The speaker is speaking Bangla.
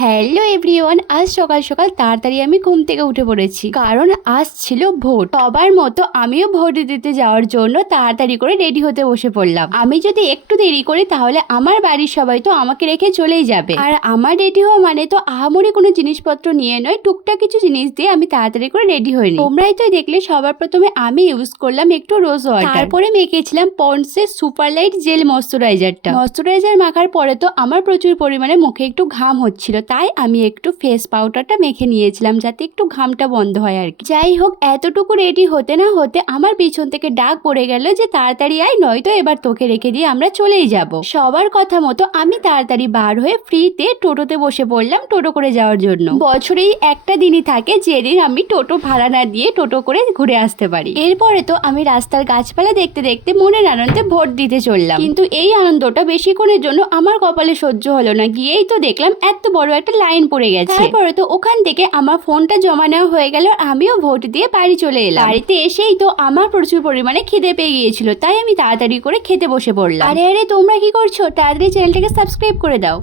হ্যালো এভরিওয়ান, আজ সকাল সকাল তাড়াতাড়ি আমি ঘুম থেকে উঠে পড়েছি, কারণ আজ ছিল ভোট। সবার মতো আমিও ভোট দিতে যাওয়ার জন্য তাড়াতাড়ি করে রেডি হতে বসে পড়লাম। আমি যদি একটু দেরি করি তাহলে আমার বাড়ির সবাই তো আমাকে রেখে চলেই যাবে, আর আমার রেডি হওয়া মানে তো আহামরি কোনো জিনিসপত্র নিয়ে নয়, টুকটাক কিছু জিনিস দিয়ে আমি তাড়াতাড়ি করে রেডি হয়ে নিই। তোমরাই তো দেখলে সবার প্রথমে আমি ইউজ করলাম একটু রোজ ওয়াটার, তারপরে মেখেছিলাম পন্ডসের সুপার লাইট জেল ময়শ্চারাইজারটা। ময়শ্চারাইজার মাখার পরে তো আমার প্রচুর পরিমাণে মুখে একটু ঘাম হচ্ছিল, তাই আমি একটু ফেস পাউডারটা মেখে নিয়েছিলাম যাতে একটু ঘামটা বন্ধ হয় আর কি। যাই হোক, এতটুকু রেডি হতে না হতে আমার পিছন থেকে ডাক পড়ে গেল যে তাড়াতাড়ি আয়, নয়তো এবার তোকে রেখে দিয়ে আমরা চলেই যাব। সবার কথা মতো আমি তাড়াতাড়ি বার হয়ে ফ্রিতে টোটোতে বসে পড়লাম টোটো করে যাওয়ার জন্য। বছরেই একটা দিনই থাকে যেদিন আমি টোটো ভাড়া না দিয়ে টোটো করে ঘুরে আসতে পারি। এরপরে তো আমি রাস্তার গাছপালা দেখতে দেখতে মনের আনন্দে ভোট দিতে চললাম, কিন্তু এই আনন্দটা বেশিক্ষণের জন্য আমার কপালে সহ্য হলো না। গিয়েই তো দেখলাম এত বড় একটা লাইন পড়ে গেছে। তারপরে তো ওখান থেকে আমার ফোনটা জমা নেওয়া হয়ে গেল, আমিও ভোট দিয়ে বাড়ি চলে এলাম। বাড়িতে এসেই তো আমার প্রচুর পরিমাণে খিদে পেয়ে গিয়েছিল, তাই আমি তাড়াতাড়ি করে খেতে বসে পড়লাম। আরে আরে, তোমরা কি করছো? তাড়াতাড়ি চ্যানেলটাকে সাবস্ক্রাইব করে দাও।